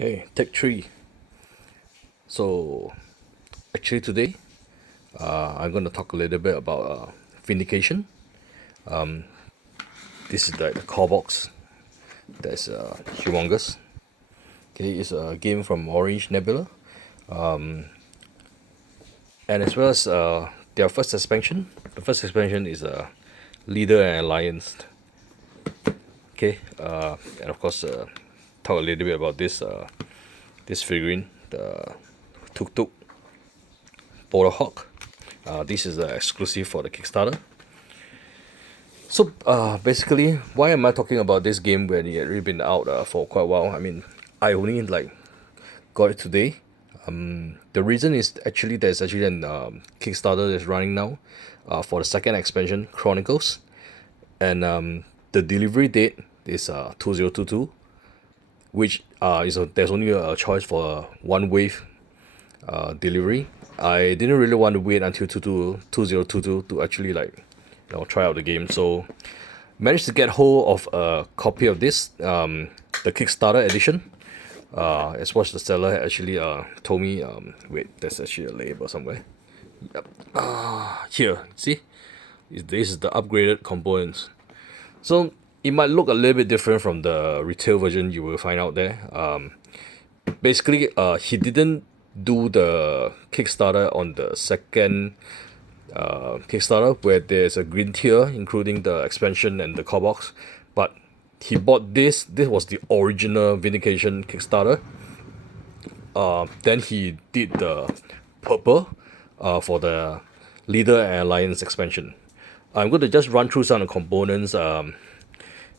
Okay, take three. So, actually today, I'm gonna talk a little bit about Vindication. This is like the core box. That's humongous. Okay, it's a game from Orange Nebula, and as well as their first expansion. The first expansion is Leader and Alliance. Okay, and of course, talk a little bit about this figurine, the Tuk Tuk Border Hawk. This is exclusive for the Kickstarter. So basically, why am I talking about this game when it had already been out for quite a while? I mean, I only like got it today. The reason is actually there's actually an Kickstarter that's running now for the second expansion, Chronicles, and the delivery date is 2022, which there's only a choice for one wave delivery. I didn't really want to wait until 2022 to actually try out the game. So managed to get hold of a copy of this, the Kickstarter edition. As what the seller had actually told me. Wait, there's actually a label somewhere. Yep. Here, see, this is the upgraded components. So it might look a little bit different from the retail version you will find out there. Basically, he didn't do the Kickstarter on the second Kickstarter where there's a green tier including the expansion and the core box, but he bought this. This was the original Vindication Kickstarter. Then he did the purple for the Leader and Alliance expansion. I'm going to just run through some of the components,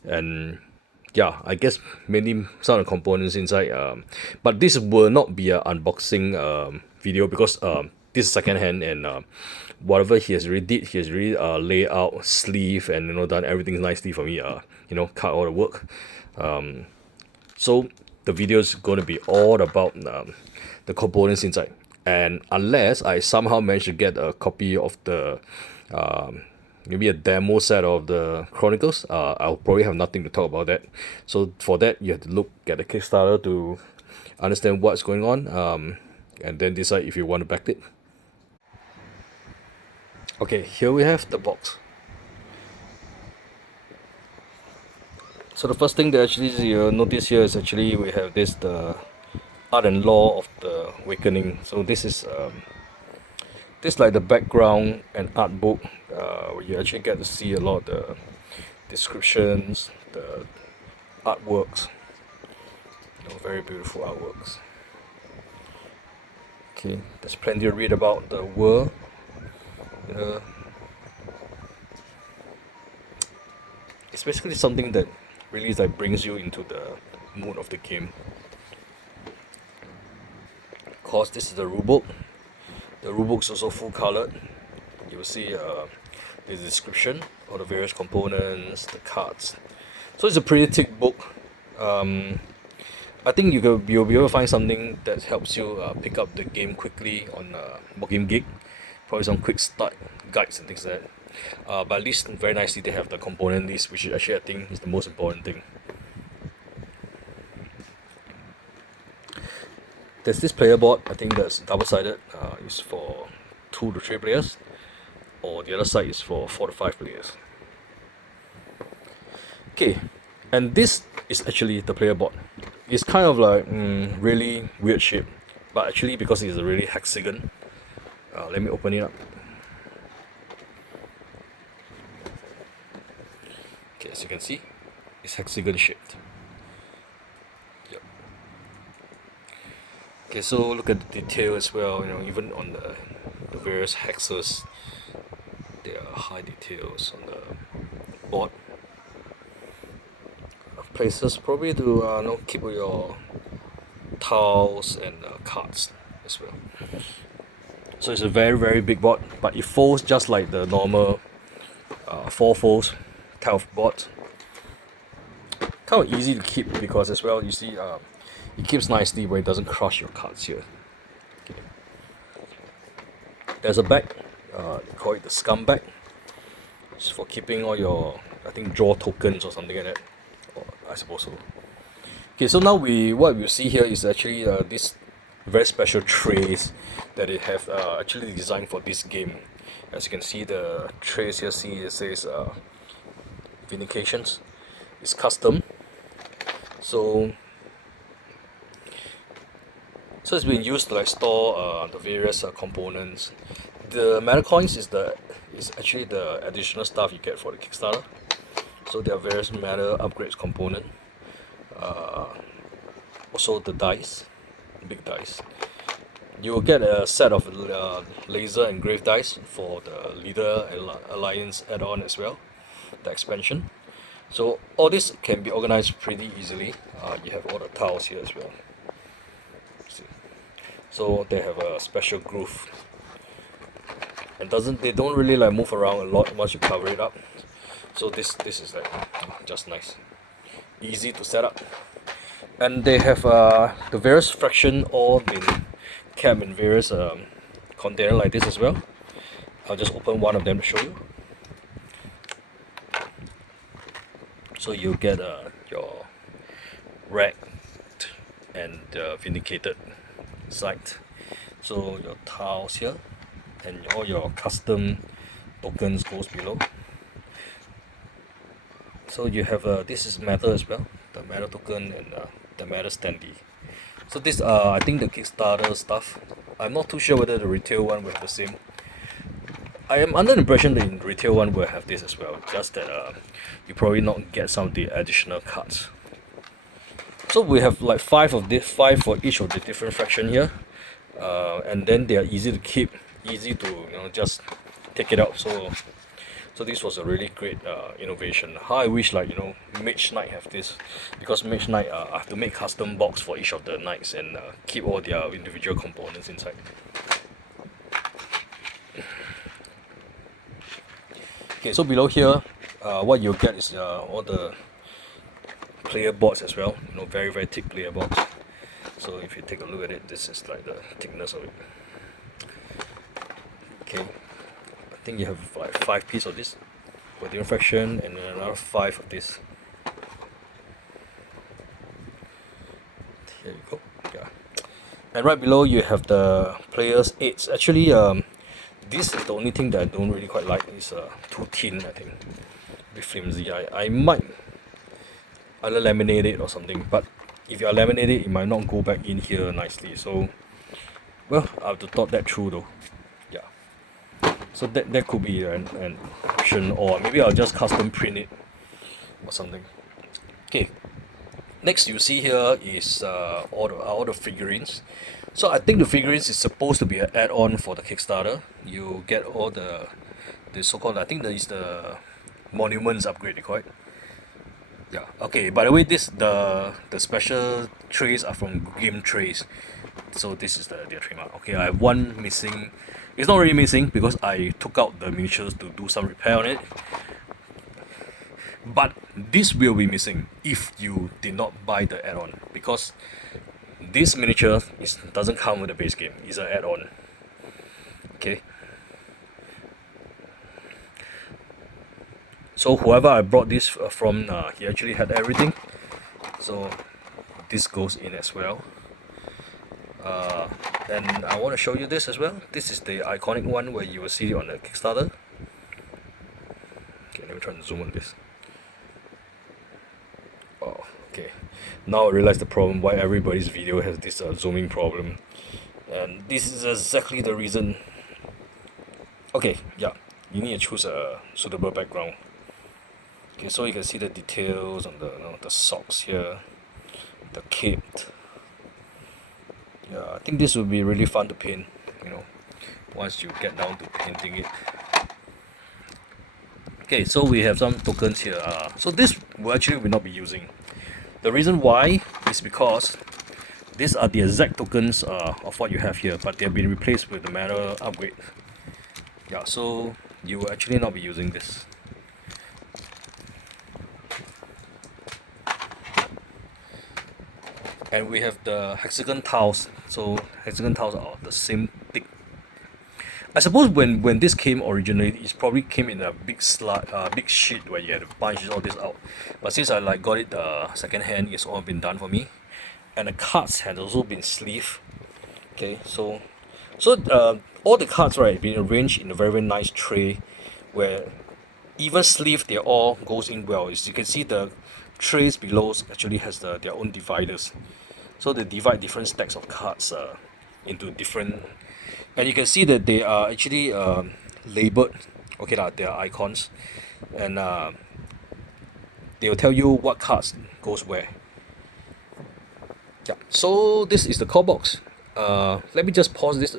and yeah, I guess mainly some of the components inside. But this will not be an unboxing video because this is secondhand, and whatever he has already did, he has already laid out sleeve and done everything nicely for me. Cut all the work. So the video is going to be all about the components inside, and unless I somehow manage to get a copy of the maybe a demo set of the Chronicles, I'll probably have nothing to talk about that. So for that, you have to look at the Kickstarter to understand what's going on, and then decide if you want to back it. Okay, here we have the box. So the first thing that actually you notice here is actually we have the art and law of the awakening. So this is like the background and art book where you actually get to see a lot of the descriptions, the artworks, very beautiful artworks. Okay, there's plenty to read about the world. It's basically something that really brings you into the mood of the game. Of course, this is the rulebook. The rulebook's also full colored. You will see the description of the various components, the cards. So it's a pretty thick book. I think you'll be able to find something that helps you pick up the game quickly on Board Game Geek. Probably some quick start guides and things like that. But at least very nicely they have the component list, which is actually I think is the most important thing. There's this player board. I think that's double-sided. It's for 2 to 3 players, or the other side is for 4 to 5 players. Okay, and this is actually the player board. It's kind of like really weird shape, but actually because it's a really hexagon. Let me open it up. Okay, as you can see, it's hexagon shaped. Yep. Okay, so look at the detail as well. Even on the various hexes, there are high details on the board. Places probably to keep your tiles and cards as well. So it's a very very big board, but it folds just like the normal 4 folds type of board. Kind of easy to keep because as well you see it keeps nicely where it doesn't crush your cards here. Okay. There's a bag, they call it the scum bag. It's for keeping all your, I think, draw tokens or something like that. Or I suppose so. Okay, so now what we see here is actually this very special trays that they have actually designed for this game. As you can see, the trays here, it says Vindications. It's custom. So it's been used to like store the various components. The metal coins is actually the additional stuff you get for the Kickstarter. So there are various metal upgrades component. Also the dice, big dice. You will get a set of laser engraved dice for the Leader Alliance add-on as well, the expansion. So all this can be organized pretty easily. You have all the tiles here as well. See. So they have a special groove, and they don't really like move around a lot once you cover it up. So this is like just nice, easy to set up. And they have the various fraction all been kept in various container like this as well. I'll just open one of them to show you. So you get your wrecked and vindicated side. So your tiles here and all your custom tokens goes below. So you have this is metal as well, the metal token and the metal standee. So this I think the Kickstarter stuff. I'm not too sure whether the retail one will have the same. I am under the impression the retail one will have this as well, just that you probably not get some of the additional cards. So we have like 5 for each of the different fraction here, and then they are easy to keep, easy to just take it out. So this was a really great innovation. How I wish like Mage Knight have this, because Mage Knight I have to make custom box for each of the knights and keep all their individual components inside. Okay, so below here, what you'll get is all the player boards as well. Very very thick player boards. So if you take a look at it, this is like the thickness of it. Okay. I think you have like 5 pieces of this for different fraction and another 5 of this. Here you go. Yeah. And right below you have the players' aids. Actually, this is the only thing that I don't really quite like. It's too thin, I think. A bit flimsy. I might either laminate it or something, but if you laminate it, it might not go back in here nicely. So, well, I have to thought that through though. So that could be an option, or maybe I'll just custom print it or something. Okay, next you see here is all the figurines. So I think the figurines is supposed to be an add-on for the Kickstarter. You get all the so-called, I think there is the monuments upgrade, they call it. Yeah. Okay. By the way, the special trays are from Game Trays. So this is their trademark. Okay, I have one missing. It's not really missing because I took out the miniatures to do some repair on it. But this will be missing if you did not buy the add-on, because this miniature doesn't come with the base game. It's an add-on. Okay. So whoever I brought this from, he actually had everything. So this goes in as well. And I want to show you this as well. This is the iconic one where you will see it on the Kickstarter. Okay, let me try to zoom on this. Oh, okay. Now I realize the problem why everybody's video has this zooming problem. And this is exactly the reason. Okay, yeah, you need to choose a suitable background. Okay, so you can see the details on the socks here, the cape. Yeah, I think this would be really fun to paint, once you get down to painting it. Okay, so we have some tokens here. So this will not be using. The reason why is because these are the exact tokens of what you have here, but they have been replaced with the metal upgrade. Yeah, so you will actually not be using this. And we have the hexagon tiles. So hexagon tiles are the same thick. I suppose when this came originally, it probably came in a big sheet where you had to punch all this out. But since I got it second hand, it's all been done for me. and the cards had also been sleeved. Okay, so all the cards, right, been arranged in a very, very nice tray, where even sleeve they all goes in well. As you can see, the trays below actually has their own dividers, so they divide different stacks of cards into different, and you can see that they are actually labeled. Okay lah, they are icons, and they will tell you what cards goes where. Yeah, so this is the core box. Let me just pause this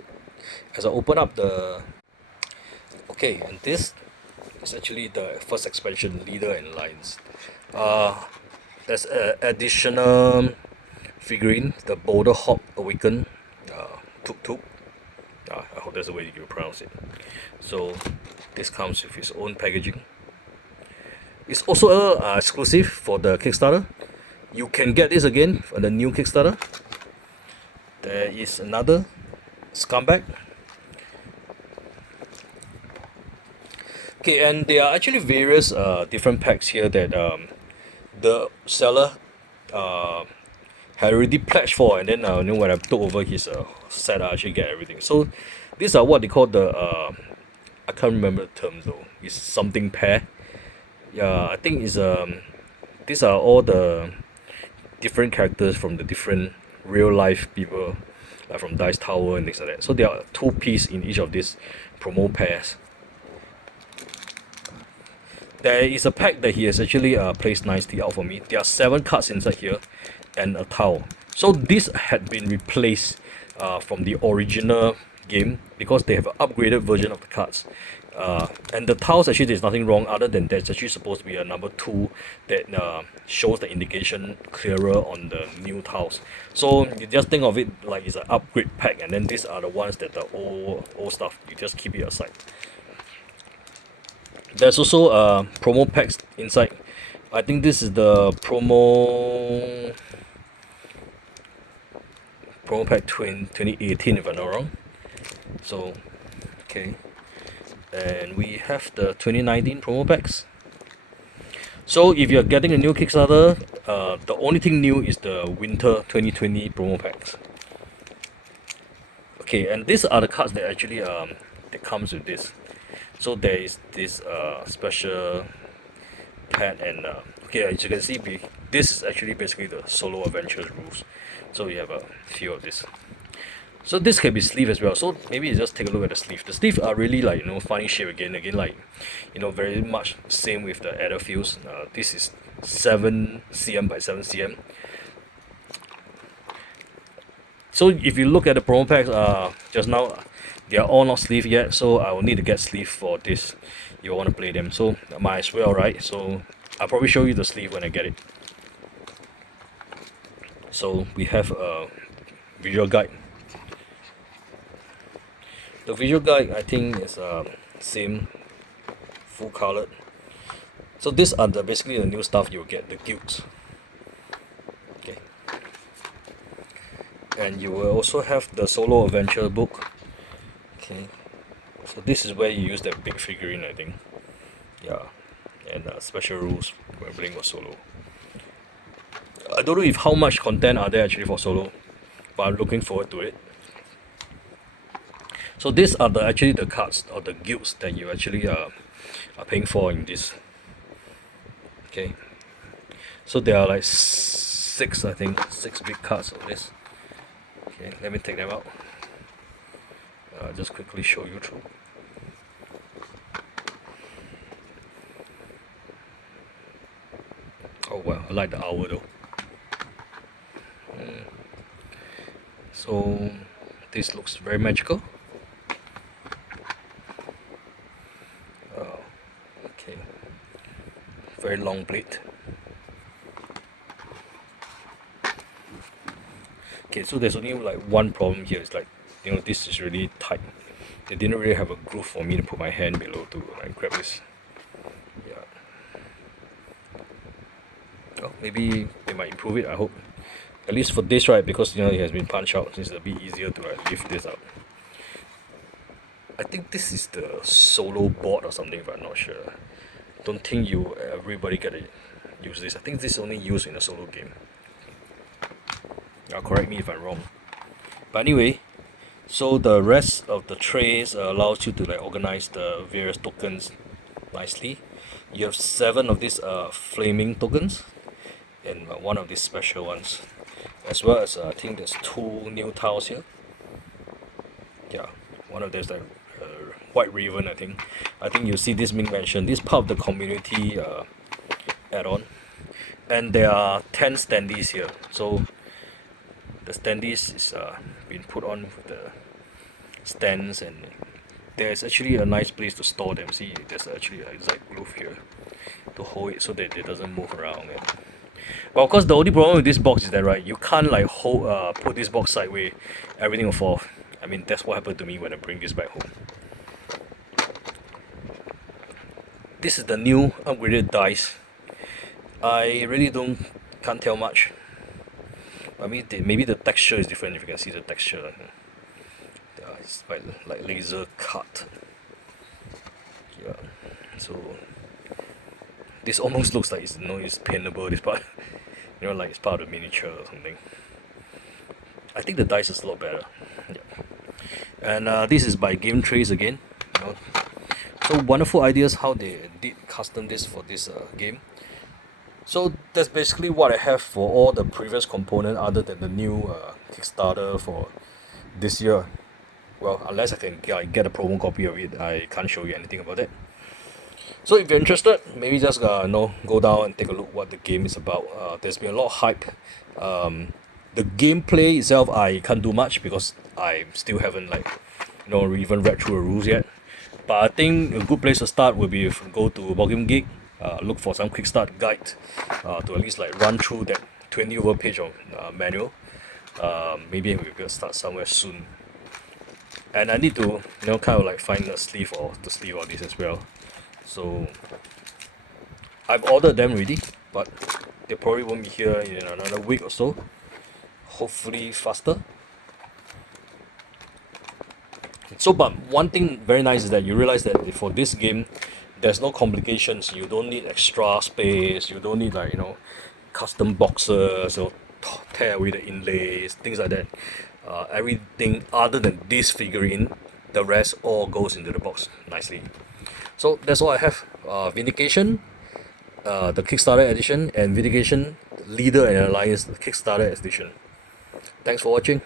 as I open up the. Okay, and this is actually the first expansion, Leader and Lions. There's an additional figurine, the Boulder Hawk Awaken, Tuk Tuk. I hope that's the way you pronounce it. So this comes with its own packaging. It's also exclusive for the Kickstarter. You can get this again for the new Kickstarter. There is another Scumbag. Okay, and there are actually various different packs here that the seller had already pledged for, and then when I took over his set, I actually get everything. So these are what they call the I can't remember the term though. It's something pair. Yeah, I think it's these are all the different characters from the different real life people, like from Dice Tower and things like that. So there are 2 pieces in each of these promo pairs. There is a pack that he has actually placed nicely out for me. There are 7 cards inside here and a tile. So this had been replaced from the original game because they have an upgraded version of the cards. And the tiles, actually there's nothing wrong other than there's actually supposed to be a number 2 that shows the indication clearer on the new tiles. So you just think of it like it's an upgrade pack, and then these are the ones that the old stuff, you just keep it aside. There's also promo packs inside. I think this is the promo pack 2018 if I'm not wrong. So okay, and we have the 2019 promo packs. So if you're getting a new Kickstarter, the only thing new is the winter 2020 promo packs. Okay, and these are the cards that actually that comes with this. So there is this special pad, and okay, as you can see, this is actually basically the solo adventures rules. So we have a few of this. So this can be sleeve as well. So maybe you just take a look at the sleeve. The sleeve are really like funny shape again like very much same with the other fields. This is 7 cm by 7 cm. So if you look at the promo packs just now, they are all not sleeve yet, so I will need to get sleeve for this. You want to play them, so might as well, right? So I'll probably show you the sleeve when I get it. So we have a visual guide. The visual guide, I think, is same, full colored. So these are basically the new stuff you'll get, the guilds. Okay. And you will also have the solo adventure book. Okay, so this is where you use that big figurine, I think. Yeah, and special rules when playing for solo. I don't know if how much content are there actually for solo, but I'm looking forward to it. So these are actually the cards or the guilds that you actually are paying for in this. Okay, so there are like 6, I think, 6 big cards of this. Okay, let me take them out. Just quickly show you through. Oh well, I like the owl though. So this looks very magical. Okay, very long blade. Okay, so there's only like one problem here. It's like this is really tight. They didn't really have a groove for me to put my hand below to grab this. Yeah. Oh, maybe they might improve it, I hope. At least for this, right, because it has been punched out, it's a bit easier to lift this up. I think this is the solo board or something, but I'm not sure. Don't think everybody get to use this. I think this is only used in a solo game. Correct me if I'm wrong. But anyway, so the rest of the trays allows you to like organize the various tokens nicely. You have 7 of these flaming tokens and one of these special ones, as well as I think there's 2 new tiles here. Yeah, one of there's like white raven. I think you see this being mentioned. This part of the community add-on, and there are 10 standees here. So the standees is been put on with the stands, and there's actually a nice place to store them. See, there's actually a exact glove here to hold it so that it doesn't move around. But of course, the only problem with this box is that right, you can't like put this box sideways, everything will fall. I mean, that's what happened to me when I bring this back home. This is the new upgraded dice. I really can't tell much. I mean, maybe the texture is different. If you can see the texture, it's like laser cut. Yeah, so this almost looks like it's paintable. This part, like it's part of the miniature or something. I think the dice is a lot better. Yeah. And this is by Game Trace again. So wonderful ideas how they did custom this for this game. So that's basically what I have for all the previous component other than the new Kickstarter for this year. Well, unless I can get a promo copy of it, I can't show you anything about it. So if you're interested, maybe just go down and take a look what the game is about. There's been a lot of hype. The gameplay itself I can't do much because I still haven't even read through the rules yet. But I think a good place to start would be if you go to Board Game Geek, look for some quick start guide to at least run through that 20 over page of manual. Maybe we will start somewhere soon. And I need to find a sleeve or to sleeve all this as well. So I've ordered them already, but they probably won't be here in another week or so. Hopefully faster. So, but one thing very nice is that you realize that for this game, there's no complications. You don't need extra space. You don't need custom boxes or tear away the inlays, things like that. Everything other than this figurine, the rest all goes into the box nicely. So that's all I have. Vindication, the Kickstarter edition, and Vindication Leader and Alliance, the Kickstarter edition. Thanks for watching.